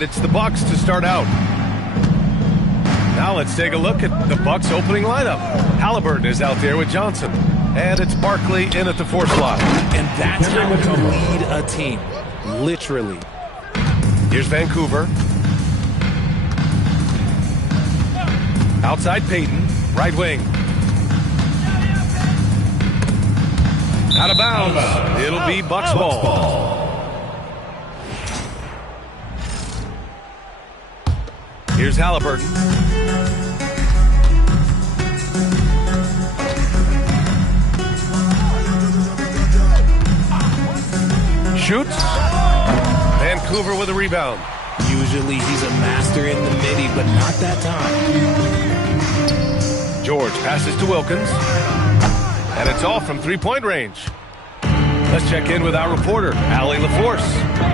And it's the Bucks to start out. Now let's take a look at the Bucks opening lineup. Halliburton is out there with Johnson. And it's Barkley in at the 4 slot. And that's how you lead a team. Literally. Here's Vancouver. Outside Payton, right wing. Out of bounds. It'll be Bucks ball. Here's Halliburton. Shoots. Vancouver with a rebound. Usually he's a master in the midi, but not that time. George passes to Wilkins. And it's off from three-point range. Let's check in with our reporter, Allie LaForce.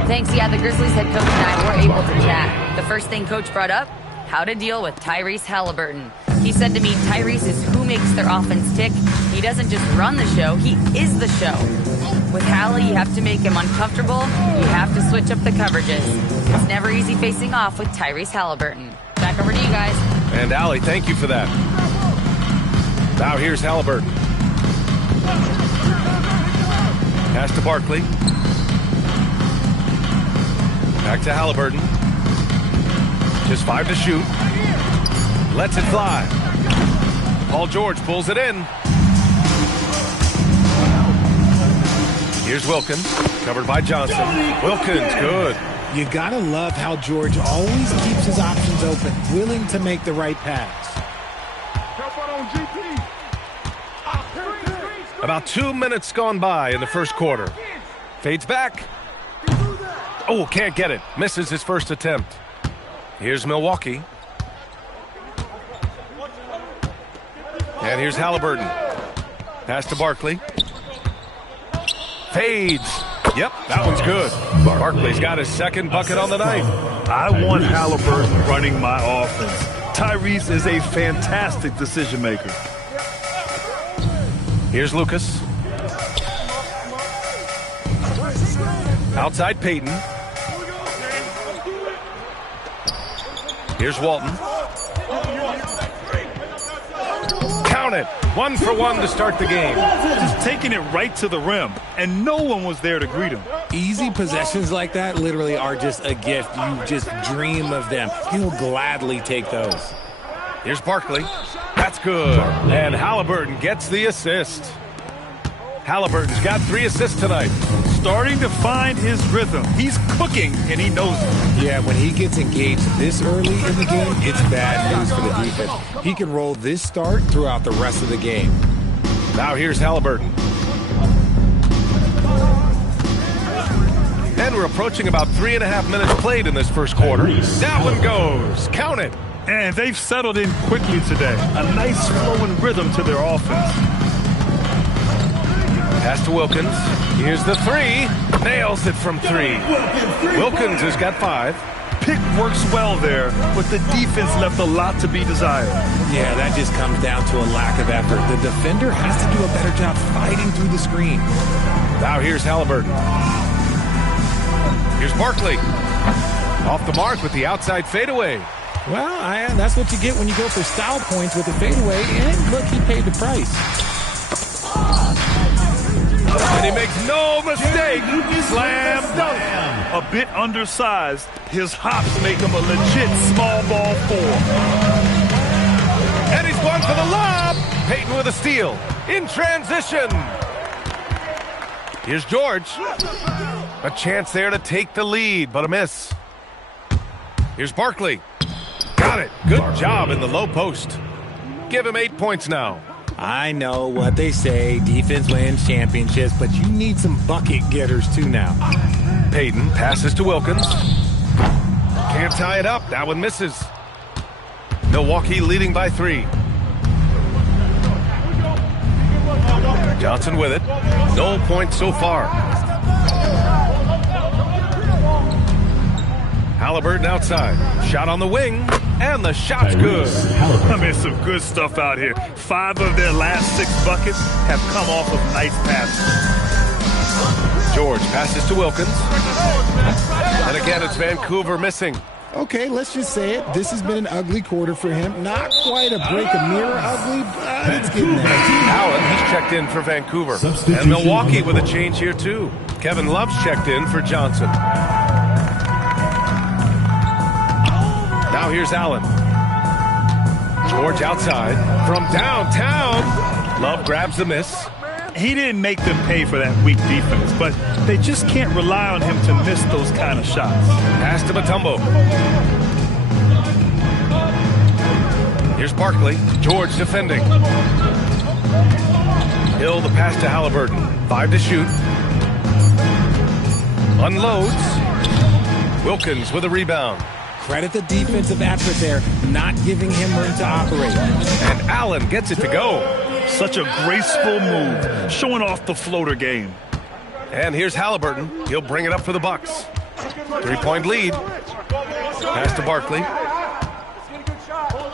Thanks. Yeah, the Grizzlies head coach and I were able to chat. The first thing Coach brought up, how to deal with Tyrese Halliburton. He said to me, Tyrese is who makes their offense tick. He doesn't just run the show, he is the show. With Hallie, you have to make him uncomfortable. You have to switch up the coverages. It's never easy facing off with Tyrese Halliburton. Back over to you guys. And Allie, thank you for that. Now here's Halliburton. Pass to Barkley. Back to Halliburton. Just 5 to shoot. Lets it fly. Paul George pulls it in. Here's Wilkins, covered by Johnson. Wilkins, good. You gotta love how George always keeps his options open, willing to make the right pass. About 2 minutes gone by in the first quarter. Fades back. Oh, can't get it. Misses his first attempt. Here's Milwaukee. And here's Halliburton. Pass to Barkley. Fades. Yep, that one's good. Barkley's got his second bucket on the night. I want Halliburton running my offense. Tyrese is a fantastic decision maker. Here's Lucas. Outside Payton. Here's Walton. Count it. 1 for 1 to start the game. Just taking it right to the rim, and no one was there to greet him. Easy possessions like that literally are just a gift. You just dream of them. He'll gladly take those. Here's Barkley. That's good. And Halliburton gets the assist. Halliburton's got 3 assists tonight. Starting to find his rhythm. He's cooking, and he knows it. Yeah, when he gets engaged this early in the game, it's bad news for the defense. He can roll this start throughout the rest of the game. Now here's Halliburton. And we're approaching about 3.5 minutes played in this first quarter. That one goes. Count it. And they've settled in quickly today. A nice flowing rhythm to their offense. Pass to Wilkins. Here's the 3. Nails it from 3. Wilkins has got 5. Pick works well there, but the defense left a lot to be desired. Yeah, that just comes down to a lack of effort. The defender has to do a better job fighting through the screen. Now here's Halliburton. Here's Barkley. Off the mark with the outside fadeaway. Well, that's what you get when you go for style points with the fadeaway. And look, he paid the price. And he makes no mistake. Slam dunk. A bit undersized. His hops make him a legit small ball 4. And he's going for the lob. Payton with a steal. In transition. Here's George. A chance there to take the lead, but a miss. Here's Barkley. Got it. Good job in the low post. Give him 8 points now. I know what they say, defense wins championships, but you need some bucket getters too now. Payton passes to Wilkins. Can't tie it up. That one misses. Milwaukee leading by 3. Johnson with it. No points so far. Halliburton outside. Shot on the wing. And the shot's good. I mean, some good stuff out here. 5 of their last 6 buckets have come off of nice passes. George passes to Wilkins. And again, it's Vancouver missing. Okay, let's just say it. This has been an ugly quarter for him. Not quite a break a mirror ugly, but it's getting there. Allen, he's checked in for Vancouver. And Milwaukee with a change here, too. Kevin Love's checked in for Johnson. Now here's Allen. George outside. From downtown. Love grabs the miss. He didn't make them pay for that weak defense, but they just can't rely on him to miss those kind of shots. Pass to Mutombo. Here's Barkley. George defending. Hill the pass to Halliburton. 5 to shoot. Unloads. Wilkins with a rebound. Credit the defensive effort there, not giving him room to operate. And Allen gets it to go. Such a graceful move, showing off the floater game. And here's Halliburton. He'll bring it up for the Bucks. 3-point lead. Pass to Barkley.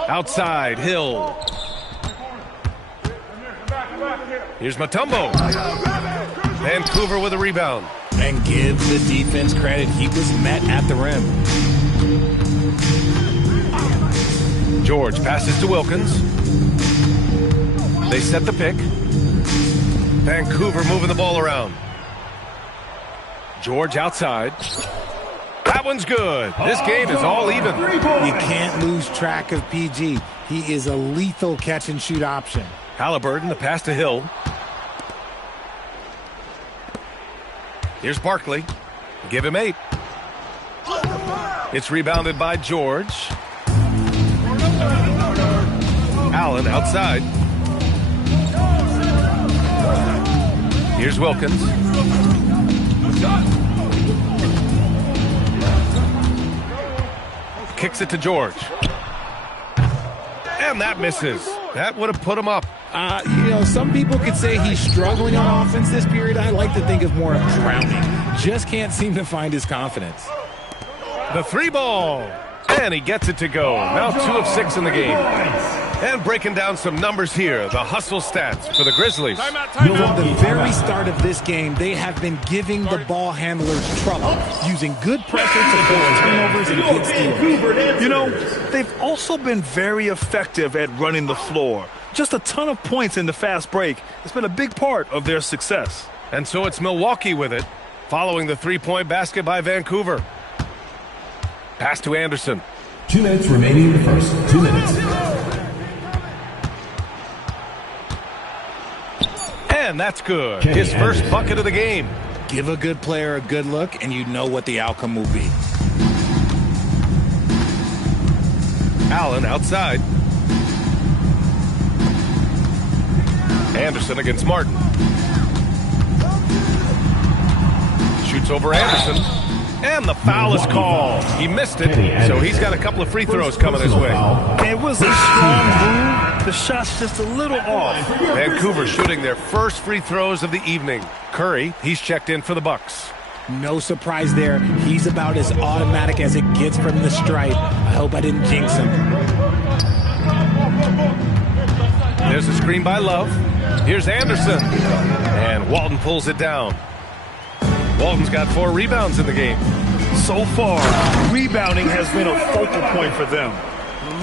Outside, Hill. Here's Mutombo. Vancouver with a rebound. And give the defense credit. He was met at the rim. George passes to Wilkins. They set the pick. Vancouver moving the ball around. George outside. That one's good. This game is all even. You can't lose track of PG. He is a lethal catch-and-shoot option. Halliburton, the pass to Hill. Here's Barkley. Give him 8. It's rebounded by George. Allen outside. Here's Wilkins. Kicks it to George. And that misses. That would have put him up. Some people could say he's struggling on offense this period. I like to think of more of drowning. Just can't seem to find his confidence. The 3 ball. And he gets it to go. Now 2 of 6 in the game. And breaking down some numbers here, the hustle stats for the Grizzlies. From the very start of this game, they have been giving the ball handlers trouble, using good pressure to force turnovers and good steals. They've also been very effective at running the floor. Just a ton of points in the fast break. It's been a big part of their success. And so it's Milwaukee with it, following the 3-point basket by Vancouver. Pass to Anderson. 2 minutes remaining in the first. 2 minutes. And that's good. His first bucket of the game. Give a good player a good look, and you know what the outcome will be. Allen outside. Anderson against Martin. Shoots over Anderson. And the foul is called. He missed it, so he's got a couple of free throws coming his way. It was a strong move. The shot's just a little off. Vancouver shooting their first free throws of the evening. Curry, he's checked in for the Bucks. No surprise there. He's about as automatic as it gets from the stripe. I hope I didn't jinx him. There's a screen by Love. Here's Anderson. And Walton pulls it down. Walton's got 4 rebounds in the game. So far, rebounding has been a focal point for them.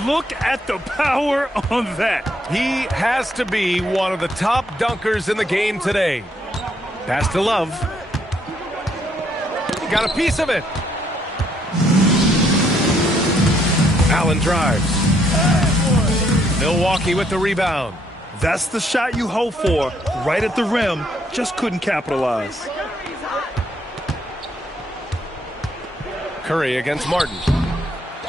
Look at the power on that. He has to be one of the top dunkers in the game today. Pass to Love. He got a piece of it. Allen drives. Milwaukee with the rebound. That's the shot you hope for. Right at the rim. Just couldn't capitalize. Curry against Martin.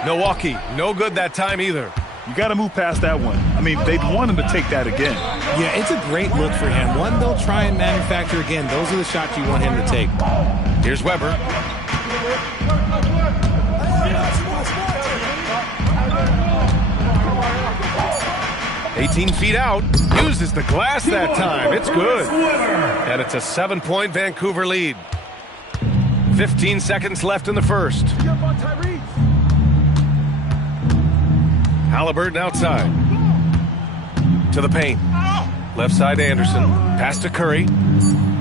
Milwaukee, no good that time either. You got to move past that one. I mean, they'd want him to take that again. Yeah, it's a great look for him. One they'll try and manufacture again. Those are the shots you want him to take. Here's Weber. "18 feet out. Uses the glass that time. It's good. And it's a 7-point Vancouver lead. 15 seconds left in the first. Halliburton outside. To the paint. Left side Anderson. Pass to Curry.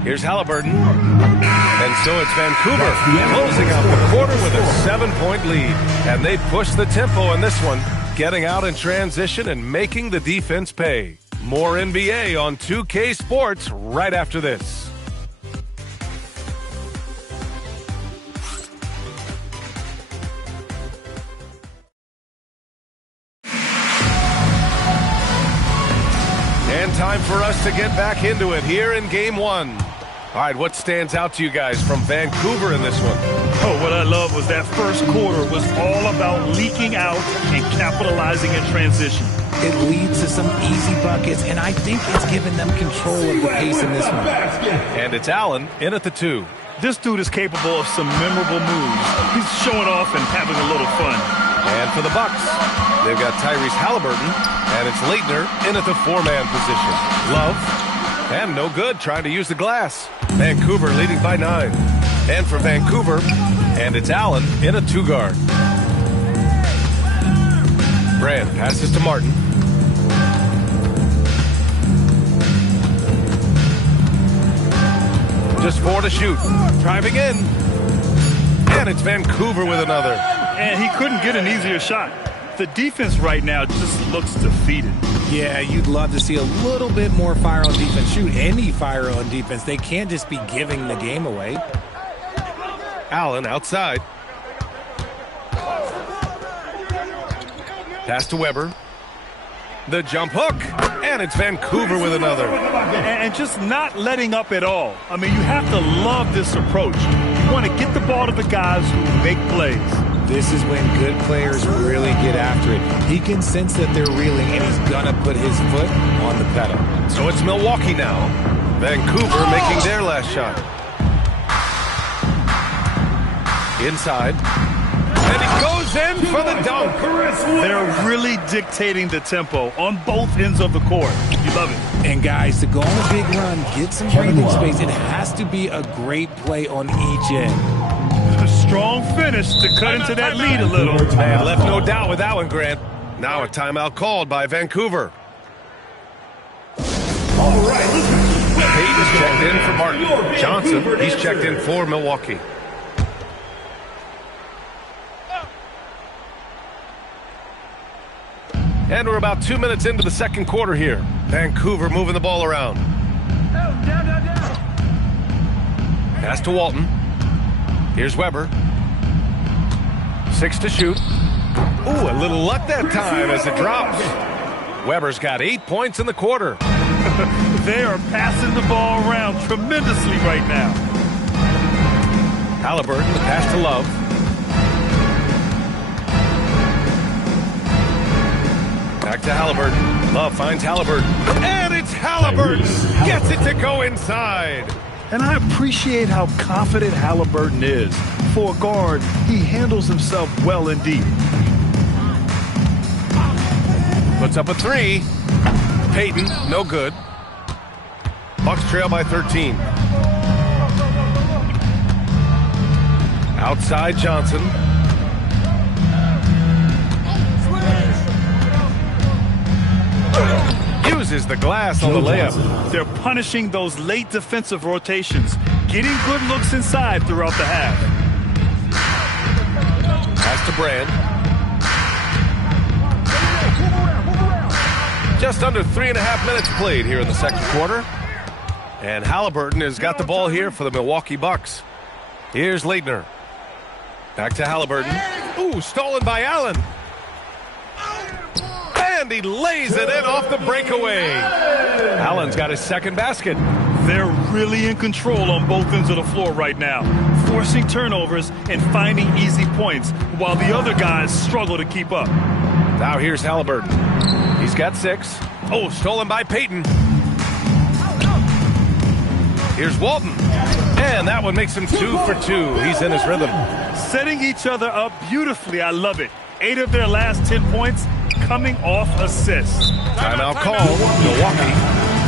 Here's Halliburton. And so it's Vancouver closing out the quarter with a 7-point lead. And they push the tempo in this one, getting out in transition and making the defense pay. More NBA on 2K Sports right after this. And time for us to get back into it here in Game 1. All right, what stands out to you guys from Vancouver in this one? Oh, what I love was that first quarter was all about leaking out and capitalizing in transition. It leads to some easy buckets, and I think it's given them control of the pace in this one. And it's Allen in at the 2. This dude is capable of some memorable moves. He's showing off and having a little fun. And for the Bucks, they've got Tyrese Halliburton, and it's Leitner in at the 4-man position. Love, and no good trying to use the glass. Vancouver leading by 9. And for Vancouver, and it's Allen in a 2-guard. Brand passes to Martin. Just 4 to shoot. Driving in. And it's Vancouver with another. And he couldn't get an easier shot. The defense right now just looks defeated. Yeah, you'd love to see a little bit more fire on defense. Shoot, any fire on defense. They can't just be giving the game away. Allen outside. Pass to Weber. The jump hook. And it's Vancouver with another. And just not letting up at all. I mean, you have to love this approach. You want to get the ball to the guys who make plays. This is when good players really get after it. He can sense that they're reeling, and he's going to put his foot on the pedal. So it's Milwaukee now. Vancouver making their last shot. Inside. And he goes in for the dunk. They're really dictating the tempo on both ends of the court. You love it. And guys, to go on a big run, get some breathing space, it has to be a great play on each end. A strong finish to cut into that lead a little. And left no doubt with that one, Grant. Now a timeout called by Vancouver. All right, Payton's checked in for Martin. Johnson, he's checked in for Milwaukee. And we're about 2 minutes into the second quarter here. Vancouver moving the ball around. Pass to Walton. Here's Weber. 6 to shoot. Ooh, a little luck that time as it drops. Weber's got 8 points in the quarter. They are passing the ball around tremendously right now. Halliburton, the pass to Love. Back to Halliburton. Love finds Halliburton. And it's Halliburton. Gets it to go inside. And I appreciate how confident Halliburton is. For a guard, he handles himself well indeed. Puts up a 3. Payton, no good. Bucks trail by 13. Outside Johnson. Uses the glass on the layup. They're punishing those late defensive rotations, getting good looks inside throughout the half. Pass to Brand. Just under 3.5 minutes played here in the second quarter. And Halliburton has got the ball here for the Milwaukee Bucks. Here's Leitner. Back to Halliburton. Ooh, stolen by Allen. And he lays it in off the breakaway. Allen's got his second basket. They're really in control on both ends of the floor right now, forcing turnovers and finding easy points while the other guys struggle to keep up. Now here's Halliburton. He's got 6. Oh, stolen by Payton. Here's Walton. And that one makes him 2 for 2. He's in his rhythm. Setting each other up beautifully. I love it. 8 of their last 10 points coming off assists. Timeout call, Milwaukee.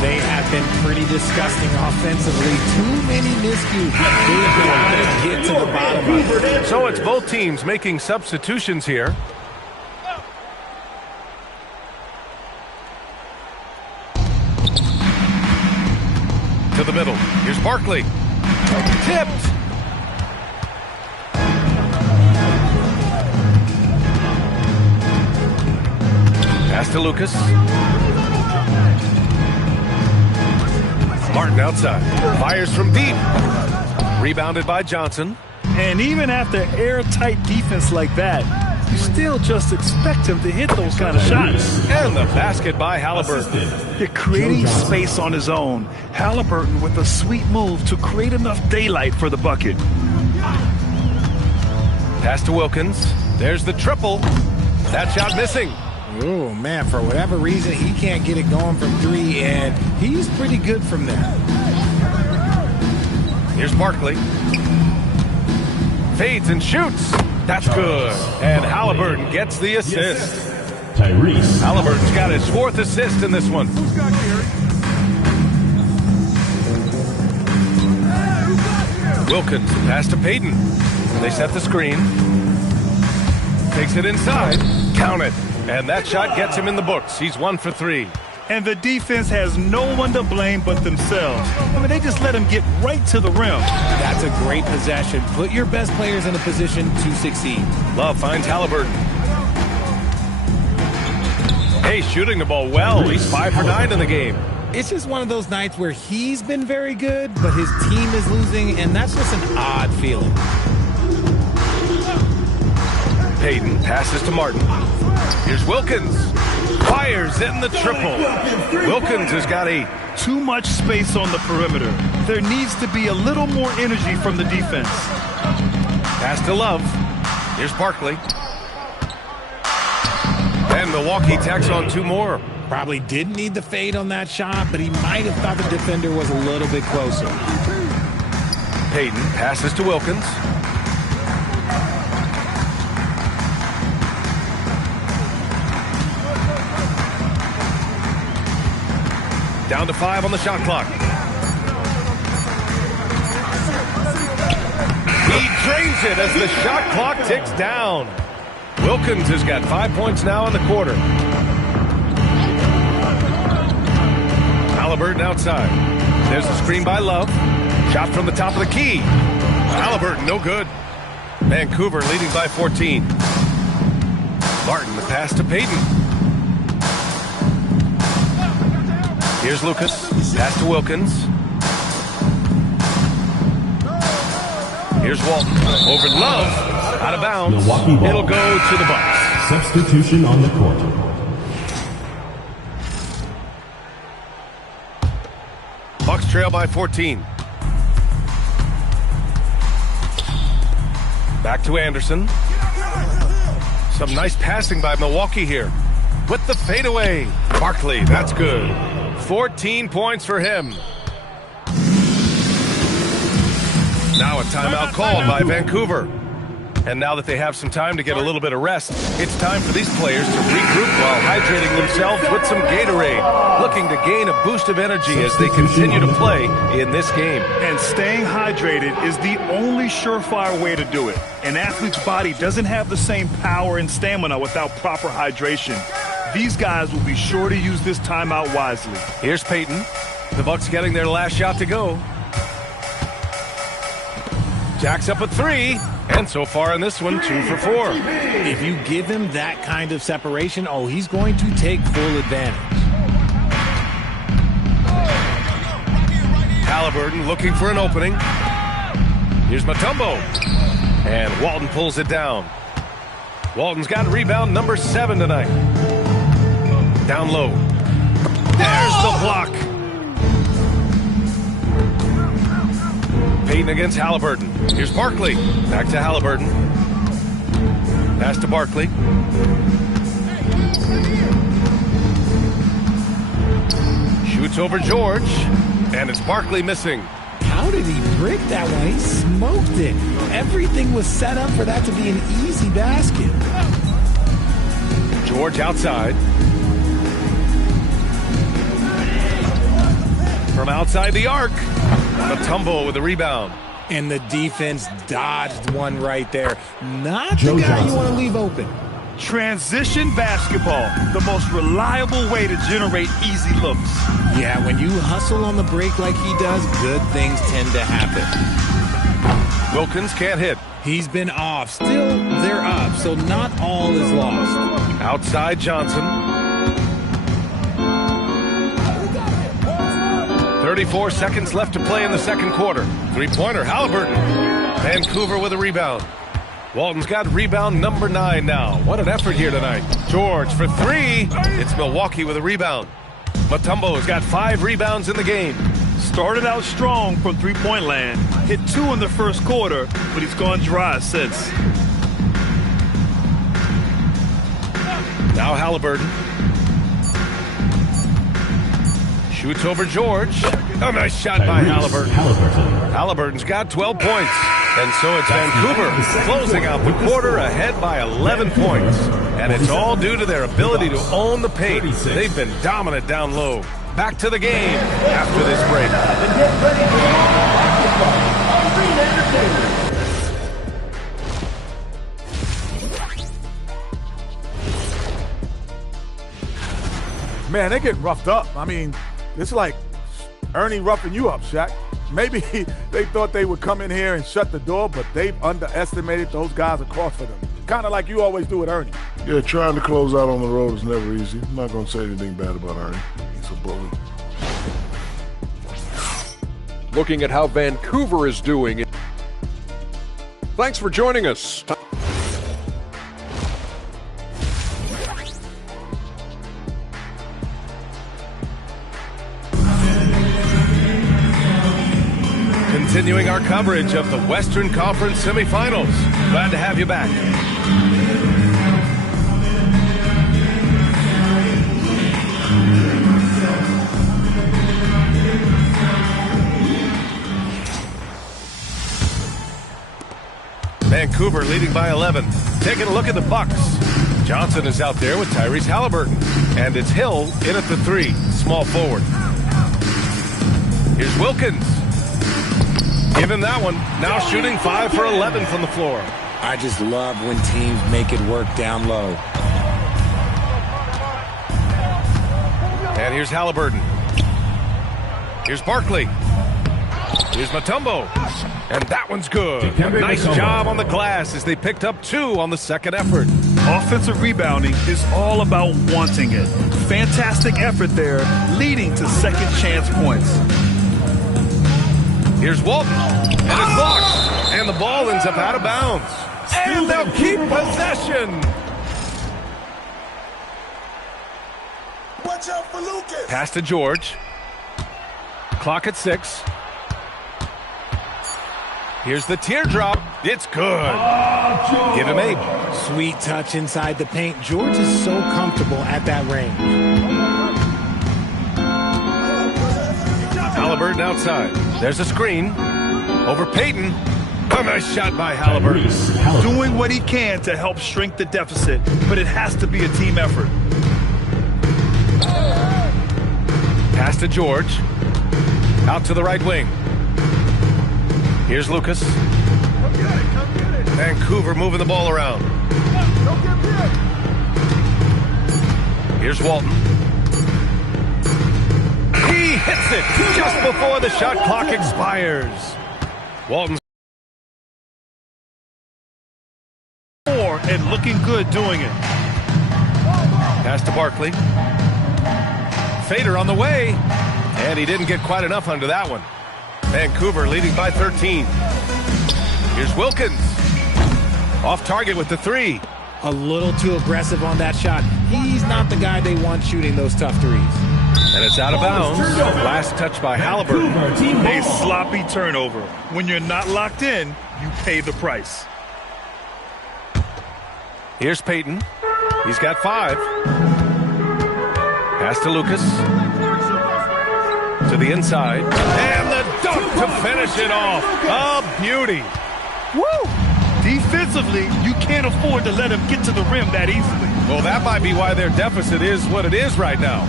They have been pretty disgusting offensively. Too many miscues. They've got to get to the bottom of it. So it's both teams making substitutions here. To the the middle. Here's Barkley. Tipped. Pass to Lucas. Martin outside. Fires from deep. Rebounded by Johnson. And even after airtight defense like that, you still just expect him to hit those kind of shots. And the basket by Halliburton. You're creating space on his own. Halliburton with a sweet move to create enough daylight for the bucket. Pass to Wilkins. There's the triple. That shot missing. Oh, man, for whatever reason, he can't get it going from three, and he's pretty good from there. Here's Barkley. Fades and shoots. That's good. And Halliburton gets the assist. Tyrese. Halliburton's got his 4th assist in this one. Wilkins, pass to Payton. They set the screen. Takes it inside. Count it. And that shot gets him in the books. He's 1 for 3. And the defense has no one to blame but themselves. I mean, they just let him get right to the rim. That's a great possession. Put your best players in a position to succeed. Love finds Halliburton. Hey, shooting the ball well. He's 5 for 9 in the game. It's just one of those nights where he's been very good, but his team is losing, and that's just an odd feeling. Payton passes to Martin. Here's Wilkins. Fires in the triple. Wilkins has got too much space on the perimeter. There needs to be a little more energy from the defense. Pass to Love. Here's Barkley. And Milwaukee tacks on 2 more. Probably didn't need the fade on that shot, but he might have thought the defender was a little bit closer. Payton passes to Wilkins. Down to 5 on the shot clock. He drains it as the shot clock ticks down. Wilkins has got 5 points now in the quarter. Halliburton outside. There's a screen by Love. Shot from the top of the key. Halliburton, no good. Vancouver leading by 14. Martin, the pass to Payton. Here's Lucas. Pass to Wilkins. Here's Walton. Over Love. Out of bounds. Milwaukee ball. It'll go to the Bucks. Substitution on the court. Bucks trail by 14. Back to Anderson. Some nice passing by Milwaukee here. With the fadeaway. Barkley, that's good. 14 points for him. Now a timeout called by Vancouver. And now that they have some time to get a little bit of rest, it's time for these players to regroup while hydrating themselves with some Gatorade, looking to gain a boost of energy as they continue to play in this game. And staying hydrated is the only surefire way to do it. An athlete's body doesn't have the same power and stamina without proper hydration. These guys will be sure to use this timeout wisely. Here's Payton. The Bucks getting their last shot to go. Jacks up a 3, and so far in this one, 2 for 4. If you give him that kind of separation, oh, he's going to take full advantage. Halliburton looking for an opening. Here's Mutombo. And Walton pulls it down. Walton's got rebound number 7 tonight. Down low. There's the block. Payton against Halliburton. Here's Barkley. Back to Halliburton. Pass to Barkley. Shoots over George. And it's Barkley missing. How did he brick that one? He smoked it. Everything was set up for that to be an easy basket. George outside. From outside the arc. Mutombo with the rebound. And the defense dodged one right there. Not Joe the guy Johnson. you want to leave open. Transition basketball, the most reliable way to generate easy looks. Yeah, when you hustle on the break like he does, good things tend to happen. Wilkins can't hit. He's been off. Still, they're up, so not all is lost. Outside Johnson. 34 seconds left to play in the second quarter. Three-pointer, Halliburton. Vancouver with a rebound. Walton's got rebound number 9 now. What an effort here tonight. George for 3. It's Milwaukee with a rebound. Mutombo has got 5 rebounds in the game. Started out strong from three-point land. Hit 2 in the first quarter, but he's gone dry since. Now Halliburton. Shoots over George. A nice shot by Halliburton. Halliburton's got 12 points. And so it's Vancouver closing out the quarter ahead by 11 points. And it's all due to their ability to own the paint. They've been dominant down low. Back to the game after this break. Man, they're getting roughed up. I mean, it's like Ernie roughing you up, Shaq. Maybe they thought they would come in here and shut the door, but they've underestimated those guys across for them. Kind of like you always do with Ernie. Yeah, trying to close out on the road is never easy. I'm not going to say anything bad about Ernie. He's a bully. Looking at how Vancouver is doing. Thanks for joining us. Continuing our coverage of the Western Conference semifinals. Glad to have you back. Vancouver leading by 11. Taking a look at the Bucks. Johnson is out there with Tyrese Halliburton. And it's Hill in at the 3, small forward. Here's Wilkins. Give him that one. Now shooting 5 for 11 from the floor. I just love when teams make it work down low. And here's Halliburton. Here's Barkley. Here's Mutombo. And that one's good. Nice job on the glass as they picked up 2 on the second effort. Offensive rebounding is all about wanting it. Fantastic effort there, leading to second chance points. Here's Walton, and it's blocked, and the ball ends up out of bounds. And they'll keep possession. Watch out for Lucas. Pass to George. Clock at 6. Here's the teardrop. It's good. Give him 8. Sweet touch inside the paint. George is so comfortable at that range. Halliburton outside. There's a screen. Over Payton. A nice shot by Halliburton. Doing what he can to help shrink the deficit, but it has to be a team effort. Pass to George. Out to the right wing. Here's Lucas. Vancouver moving the ball around. Here's Walton. He hits it just before the shot clock expires. Walton's and looking good doing it. pass to Barkley. Fader on the way. And he didn't get quite enough under that one. Vancouver leading by 13. Here's Wilkins. Off target with the 3. A little too aggressive on that shot. He's not the guy they want shooting those tough threes. And it's out of bounds. Last touch by Halliburton. A sloppy turnover. When you're not locked in, you pay the price. Here's Payton. He's got 5. Pass to Lucas. To the inside. And the dunk to finish it off. A beauty. Woo! Defensively, you can't afford to let him get to the rim that easily. Well, that might be why their deficit is what it is right now.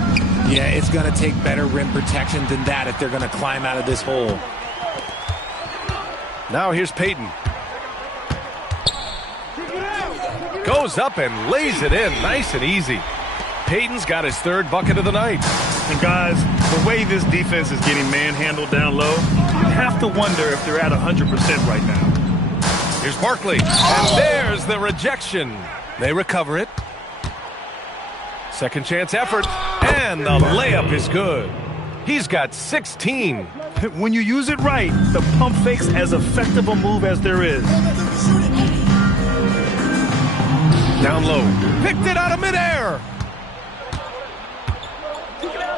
Yeah, it's going to take better rim protection than that if they're going to climb out of this hole. Now here's Payton. Goes up and lays it in nice and easy. Payton's got his third bucket of the night. And guys, the way this defense is getting manhandled down low, you have to wonder if they're at 100% right now. Here's Barkley, and there's the rejection. They recover it. Second chance effort, and the layup is good. He's got 16. When you use it right, the pump fake's as effective a move as there is. Down low, picked it out of midair.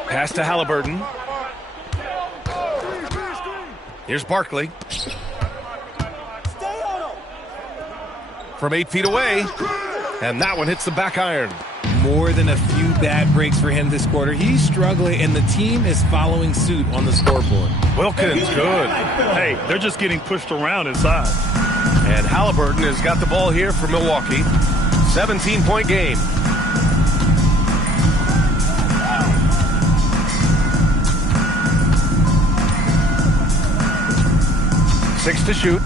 Pass to Halliburton. Here's Barkley. From 8 feet away, and that one hits the back iron. More than a few bad breaks for him this quarter. He's struggling, and the team is following suit on the scoreboard. Wilkins, good. Hey, they're just getting pushed around inside. And Halliburton has got the ball here for Milwaukee. 17-point game. Six to shoot.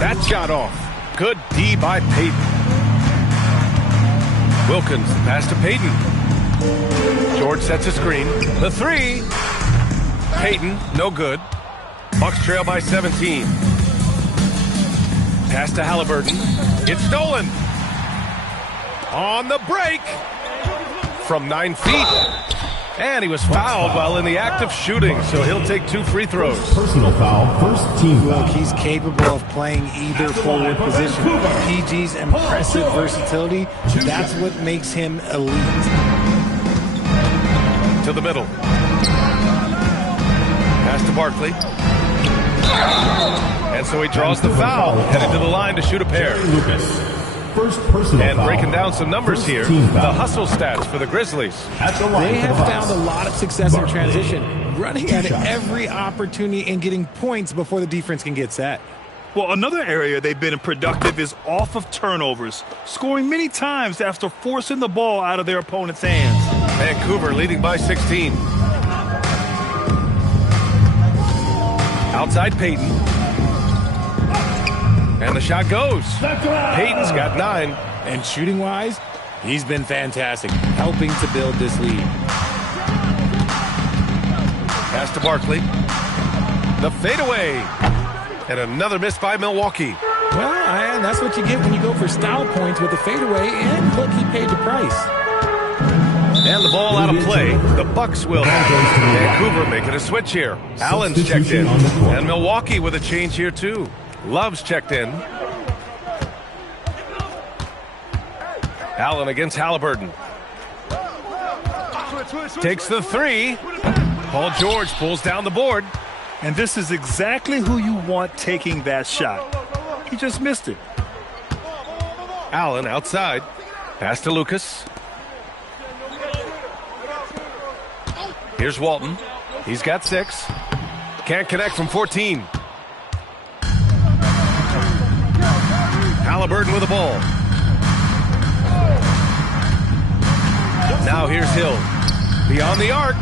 That shot off. Good D by Payton. Wilkins, pass to Payton. George sets a screen. The three. Payton, no good. Bucks trail by 17. Pass to Halliburton. It's stolen. On the break. From 9 feet. And he was fouled while in the act of shooting, so he'll take 2 free throws. Personal foul, first team foul. Look, he's capable of playing either forward position. PG's impressive versatility, that's what makes him elite. To the middle. Pass to Barkley. And so he draws the foul, headed to the line to shoot a pair. Lucas. First personal And foul. breaking down some numbers First here, team the foul. hustle stats for the Grizzlies. At the line They for the have Bucks. found a lot of success in Barkley. transition, running at Two shots. every opportunity and getting points before the defense can get set. Well, another area they've been productive is off of turnovers, scoring many times after forcing the ball out of their opponent's hands. Vancouver leading by 16. Outside Payton. And the shot goes. Payton's got 9. And shooting-wise, he's been fantastic, helping to build this lead. Pass to Barkley. The fadeaway. And another miss by Milwaukee. Well, and that's what you get when you go for style points with the fadeaway, and look, he paid the price. And the ball out of play. The Bucks will have it. Vancouver making a switch here. Allen's checked in. And Milwaukee with a change here too. Love's checked in. Allen against Halliburton. Takes the three. Paul George pulls down the board. And this is exactly who you want taking that shot. He just missed it. Allen outside. Pass to Lucas. Here's Walton. He's got 6. Can't connect from 14. Halliburton with the ball. Now here's Hill. Beyond the arc.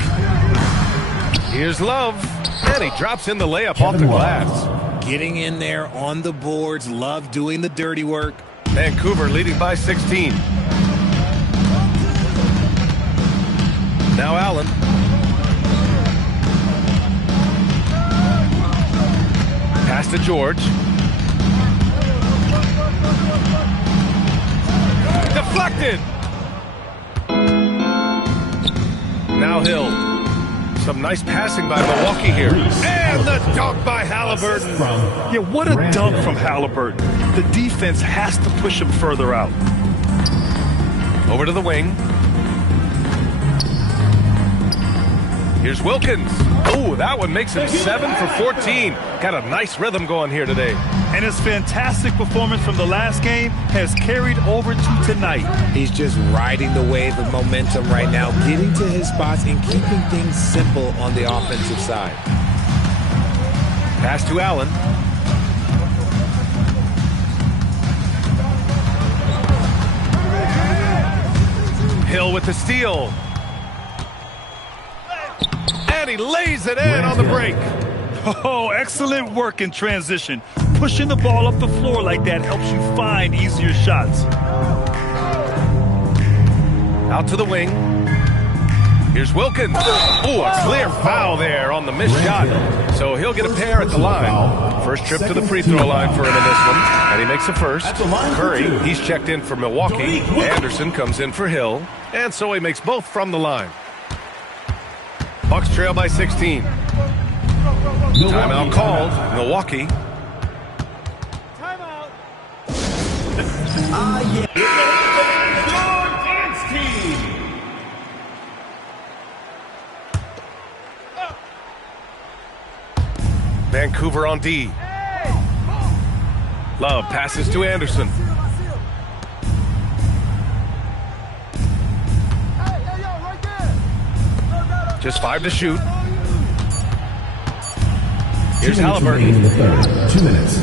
Here's Love. And he drops in the layup off the glass. Getting in there on the boards, Love doing the dirty work. Vancouver leading by 16. Now Allen. Pass to George. Deflected. Now Hill. Some nice passing by Milwaukee here. And the dunk by Halliburton. Yeah, what a dunk from Halliburton. The defense has to push him further out. Over to the wing. Here's Wilkins. Oh, that one makes him 7 for 14. Got a nice rhythm going here today. And his fantastic performance from the last game has carried over to tonight. He's just riding the wave of momentum right now, getting to his spots and keeping things simple on the offensive side. Pass to Allen. Hill with the steal. And he lays it in on the break. Oh, excellent work in transition. Pushing the ball up the floor like that helps you find easier shots. Out to the wing. Here's Wilkins. Oh, a clear foul there on the missed shot. So he'll get a pair at the line. First trip to the free throw line for him in this one. And he makes the first. Curry, he's checked in for Milwaukee. Anderson comes in for Hill. And so he makes both from the line. Bucks trail by 16. Timeout called. Milwaukee. Vancouver on D. Love passes to Anderson. Just 5 to shoot. Here's Halliburton. 2 minutes.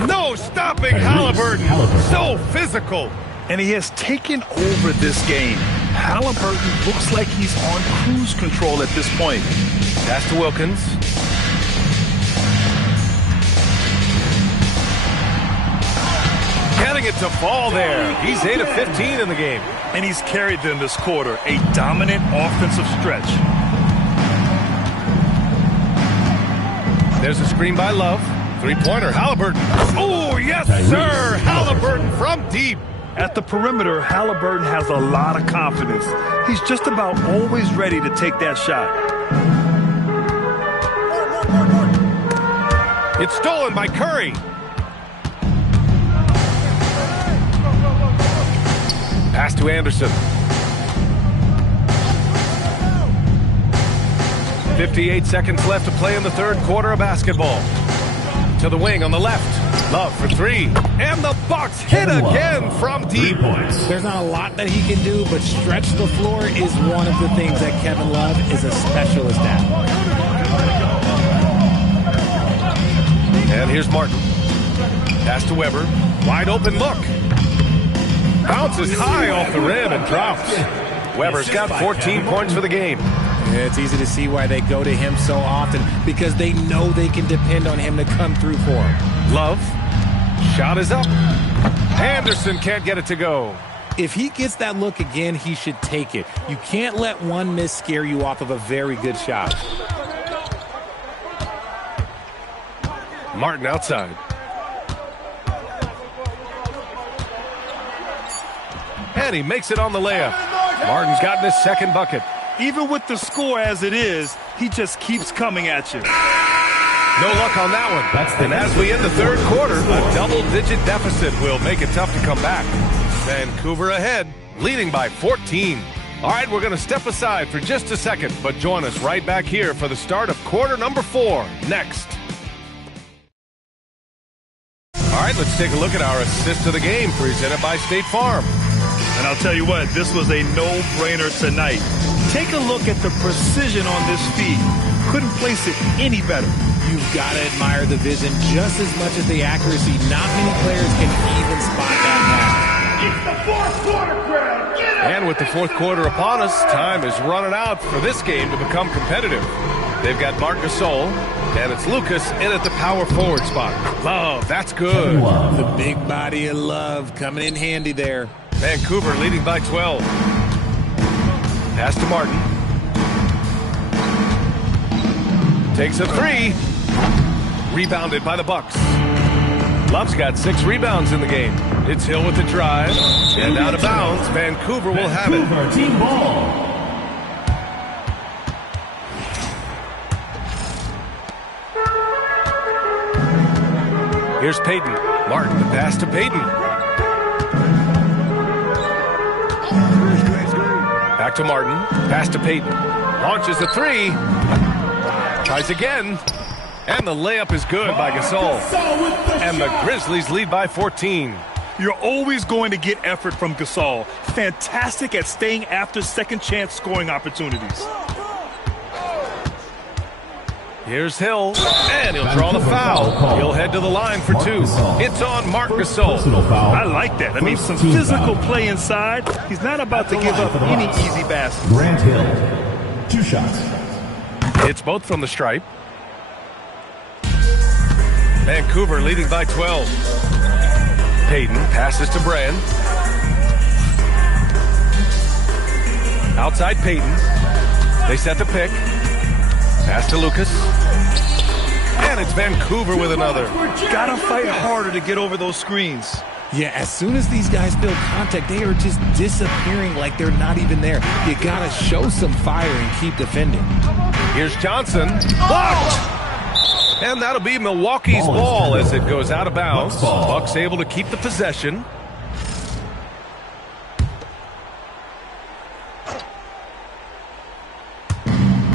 No stopping Halliburton. So physical. And he has taken over this game. Halliburton looks like he's on cruise control at this point. Pass to Wilkins. Getting it to fall there. He's 8 of 15 in the game. And he's carried them this quarter. A dominant offensive stretch. There's a screen by Love. Three-pointer, Halliburton. Oh, yes, sir. Halliburton from deep. At the perimeter, Halliburton has a lot of confidence. He's just about always ready to take that shot. It's stolen by Curry. Pass to Anderson. 58 seconds left to play in the third quarter of basketball. To the wing on the left. Love for 3. And the Bucks hit again from deep. There's not a lot that he can do, but stretch the floor is one of the things that Kevin Love is a specialist at. And here's Martin. Pass to Weber. Wide open look. Bounces high off the rim and drops. Weber's got 14 points for the game. It's easy to see why they go to him so often, because they know they can depend on him to come through for them. Love. Shot is up. Anderson can't get it to go. If he gets that look again, he should take it. You can't let one miss scare you off of a very good shot. Martin outside. And he makes it on the layup. Martin's gotten his second bucket. Even with the score as it is, he just keeps coming at you. No luck on that one. And as we end the third quarter, a double-digit deficit will make it tough to come back. Vancouver ahead, leading by 14. All right, we're going to step aside for just a second, but join us right back here for the start of quarter number 4 next. All right, let's take a look at our assist of the game presented by State Farm. And I'll tell you what, this was a no-brainer tonight. Take a look at the precision on this feed. Couldn't place it any better. You've got to admire the vision just as much as the accuracy. Not many players can even spot that pass. It's the fourth quarter, crowd. Get up. And with the fourth quarter upon us, time is running out for this game to become competitive. They've got Marc Gasol, and it's Lucas in at the power forward spot. Love, that's good. The big body of Love coming in handy there. Vancouver leading by 12. Pass to Martin. Takes a 3. Rebounded by the Bucks. Love's got 6 rebounds in the game. It's Hill with the drive. And out of bounds, Vancouver will have it. Team ball. Here's Payton. Martin, the pass to Payton. Back to Martin. Pass to Payton. Launches a 3. Tries again. And the layup is good by Gasol. And the Grizzlies lead by 14. You're always going to get effort from Gasol. Fantastic at staying after second chance scoring opportunities. Here's Hill, and he'll draw the foul. He'll head to the line for 2. It's on Marc Gasol. I like that. I mean, some physical play inside. He's not about to give up any easy baskets. Grant Hill, 2 shots. It's both from the stripe. Vancouver leading by 12. Payton passes to Brand. Outside Payton. They set the pick. Pass to Lucas. And it's Vancouver with another. Gotta fight harder to get over those screens. Yeah, as soon as these guys feel contact, they are just disappearing like they're not even there. You gotta show some fire and keep defending. Here's Johnson. Blocked! And that'll be Milwaukee's ball as it goes out of bounds. Bucks able to keep the possession.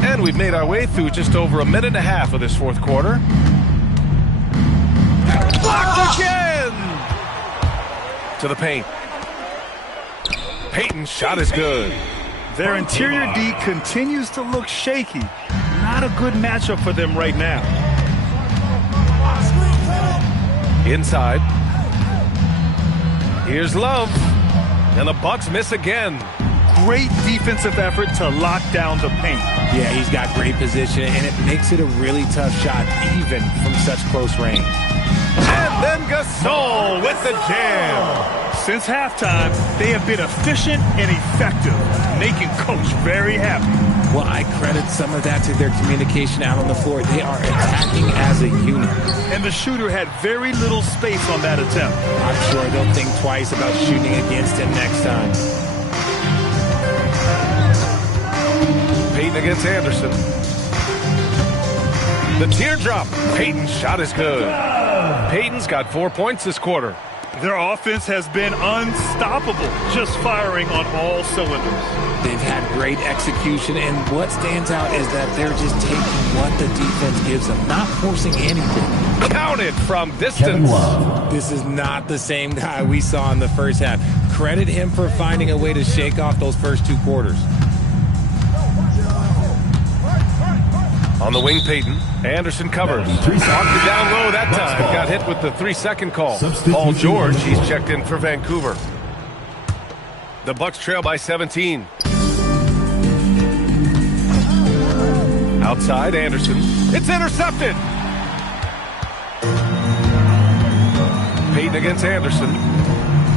And we've made our way through just over a minute and a half of this fourth quarter. Blocked again! To the paint. Payton's shot is good. Their interior D continues to look shaky. Not a good matchup for them right now. Inside. Here's Love. And the Bucks miss again. Great defensive effort to lock down the paint. Yeah, he's got great position, and it makes it a really tough shot, even from such close range. And then Gasol with the jam. Since halftime, they have been efficient and effective, making Coach very happy. Well, I credit some of that to their communication out on the floor. They are attacking as a unit. And the shooter had very little space on that attempt. I'm sure they'll think twice about shooting against him next time. Payton against Anderson. The teardrop. Payton's shot is good. Payton's got 4 points this quarter. Their offense has been unstoppable, just firing on all cylinders. They've had great execution, and what stands out is that they're just taking what the defense gives them, not forcing anything. Counted from distance. This is not the same guy we saw in the first half. Credit him for finding a way to shake off those first two quarters. On the wing, Payton. Anderson covers. Walked it down low that time. Got hit with the 3-second call. Paul George, he's checked in for Vancouver. The Bucks trail by 17. Outside, Anderson. It's intercepted. Payton against Anderson.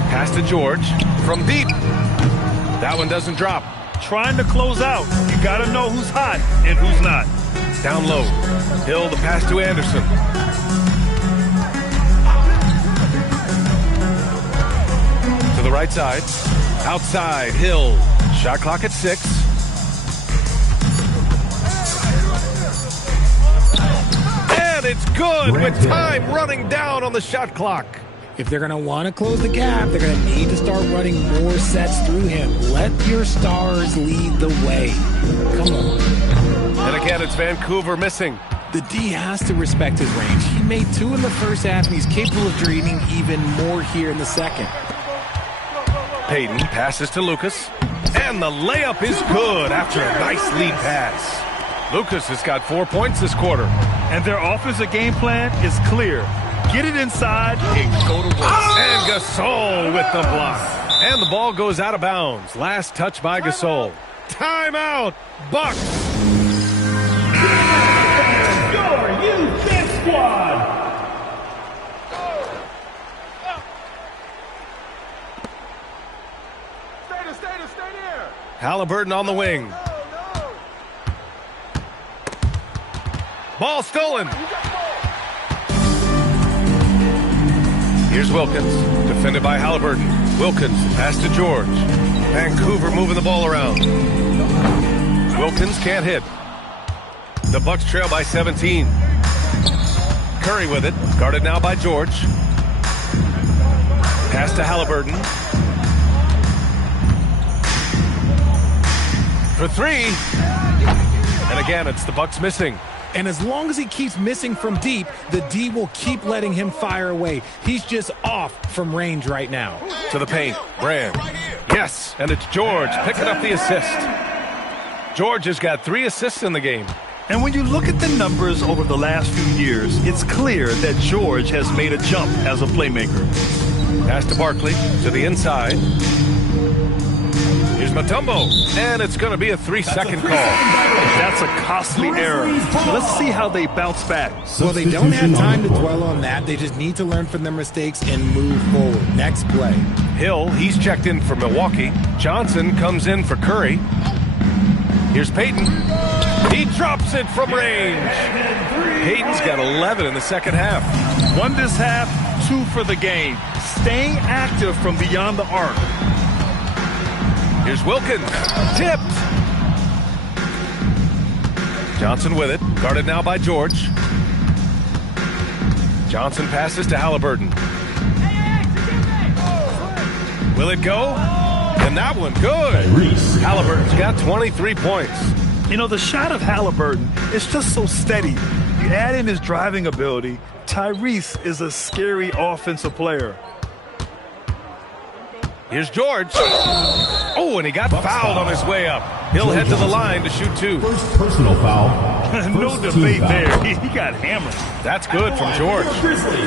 Pass to George from deep. That one doesn't drop. Trying to close out. You got to know who's hot and who's not. Down low. Hill the pass to Anderson. To the right side. Outside, Hill. Shot clock at 6. And it's good with time running down on the shot clock. If they're going to want to close the gap, they're going to need to start running more sets through him. Let your stars lead the way. Come on. And again, it's Vancouver missing. The D has to respect his range. He made 2 in the first half, and he's capable of dreaming even more here in the second. Payton passes to Lucas. And the layup is good after a nice lead pass. Lucas has got 4 points this quarter. And their offensive game plan is clear. Get it inside and go to work. And Gasol with the block. And the ball goes out of bounds. Last touch by Gasol. Timeout, Bucks. Halliburton on the wing. Ball stolen. Here's Wilkins, defended by Halliburton. Wilkins, pass to George. Vancouver moving the ball around. Wilkins can't hit. The Bucks trail by 17. Curry with it, guarded now by George. Pass to Halliburton. For 3. And again, it's the Bucks missing. And as long as he keeps missing from deep, the D will keep letting him fire away. He's just off from range right now. To the paint, Brand. Yes, and it's George picking up the assist. George has got 3 assists in the game. And when you look at the numbers over the last few years, it's clear that George has made a jump as a playmaker. Pass to Barkley, to the inside. Here's Mutombo, and it's going to be a 3-second call. That's a costly error. Let's see how they bounce back. Well, they don't have time to dwell on that. They just need to learn from their mistakes and move forward. Next play. Hill, he's checked in for Milwaukee. Johnson comes in for Curry. Here's Payton. He drops it from range. Payton's got 11 in the second half. 1 this half, 2 for the game. Staying active from beyond the arc. Here's Wilkins. Tipped. Johnson with it. Guarded now by George. Johnson passes to Halliburton. Will it go? And that one, good. Halliburton's got 23 points. You know, the shot of Halliburton is just so steady. You add in his driving ability, Tyrese is a scary offensive player. Here's George. Oh, and he got fouled on his way up. He'll head to the line to shoot 2. First personal foul. No debate there. He got hammered. That's good from George.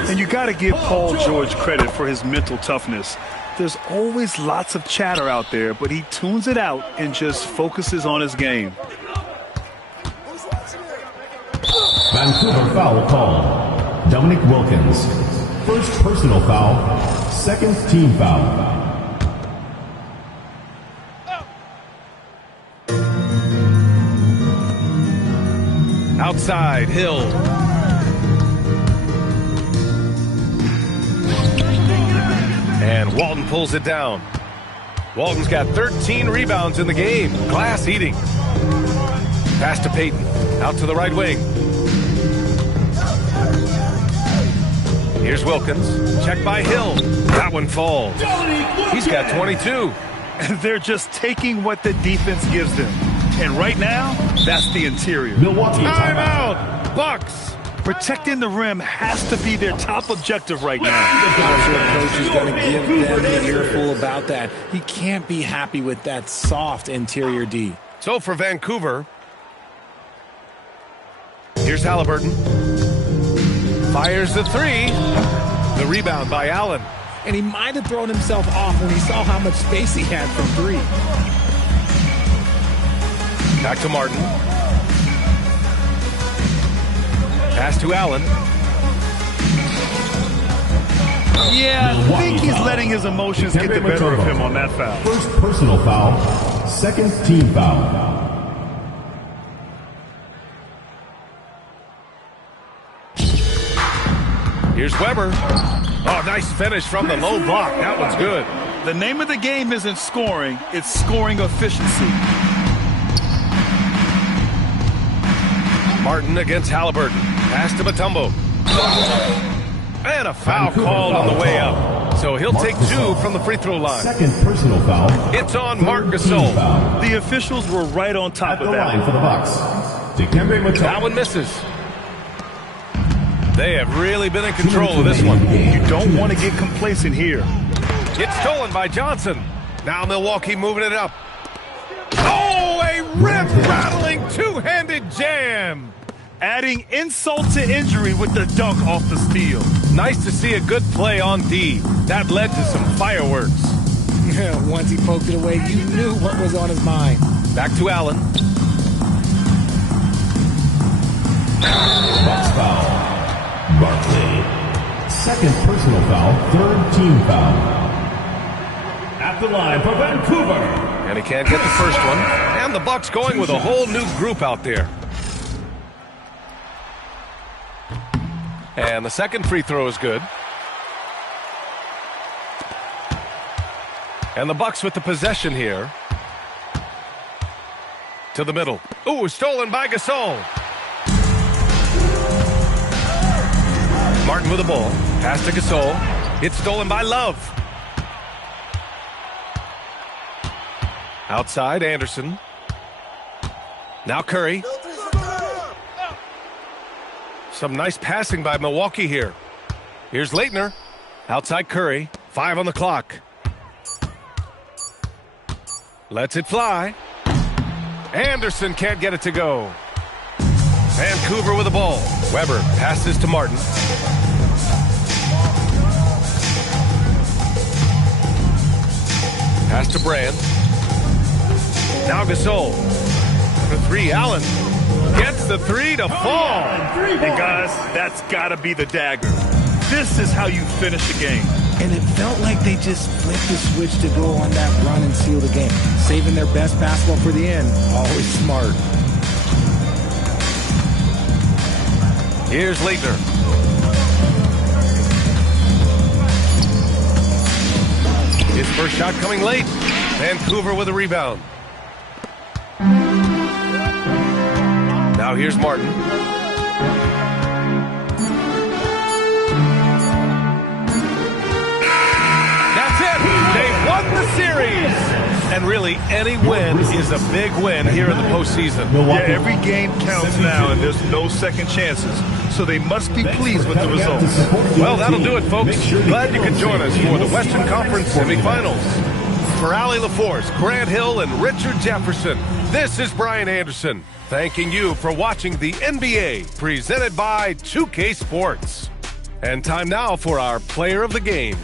And you got to give Paul George credit for his mental toughness. There's always lots of chatter out there, but he tunes it out and just focuses on his game. Vancouver foul call. Dominic Wilkins. First personal foul. Second team foul. Outside, Hill. And Walton pulls it down. Walton's got 13 rebounds in the game. Glass eating. Pass to Payton. Out to the right wing. Here's Wilkins. Check by Hill. That one falls. He's got 22. And they're just taking what the defense gives them. And right now, that's the interior. Milwaukee Timeout. Bucks. Protecting the rim has to be their top objective right now. The coach is going to give them the earful about that. He can't be happy with that soft interior D. So for Vancouver, here's Halliburton. Fires the 3. The rebound by Allen. And he might have thrown himself off when he saw how much space he had from 3. Back to Martin. Pass to Allen. Yeah, I think he's letting his emotions get the better of him on that foul. First personal foul. Second team foul. Here's Weber. Oh, nice finish from the low block. That one's good. The name of the game isn't scoring, it's scoring efficiency. Martin against Halliburton. Pass to Mutombo. And a foul called on the way up. So he'll take 2 from the free throw line. Second personal foul. It's on Marc Gasol. The officials were right on top of that. Line for the Bucks. Dikembe Mutombo. That one misses. They have really been in control of this one. You don't want to get complacent here. It's stolen by Johnson. Now Milwaukee moving it up. Oh, a rip-rattling two-handed jam. Adding insult to injury with the dunk off the steal. Nice to see a good play on D. That led to some fireworks. Once he poked it away, you knew what was on his mind. Back to Allen. Bucks foul. Barkley. Second personal foul. Third team foul. At the line for Vancouver. And he can't get the first one. And the Bucks going with a whole new group out there. And the second free throw is good. And the Bucks with the possession here. To the middle. Ooh, stolen by Gasol. Martin with the ball. Pass to Gasol. It's stolen by Love. Outside, Anderson. Now Curry. Some nice passing by Milwaukee here. Here's Leitner. Outside Curry. 5 on the clock. Lets it fly. Anderson can't get it to go. Vancouver with the ball. Weber passes to Martin. Pass to Brand. Now Gasol. For three, Allen. Gets the three to fall. And guys, that's got to be the dagger. This is how you finish the game. And it felt like they just flipped the switch to go on that run and seal the game. Saving their best basketball for the end. Always smart. Here's Leitner. His first shot coming late. Vancouver with a rebound. Now here's Martin. That's it. They've won the series. And really, any win is a big win here in the postseason. Yeah, every game counts now, and there's no second chances. So they must be pleased with the results. Well, that'll do it, folks. Glad you could join us for the Western Conference semifinals. For Allie LaForce, Grant Hill, and Richard Jefferson, this is Brian Anderson, thanking you for watching the NBA, presented by 2K Sports. And time now for our player of the game.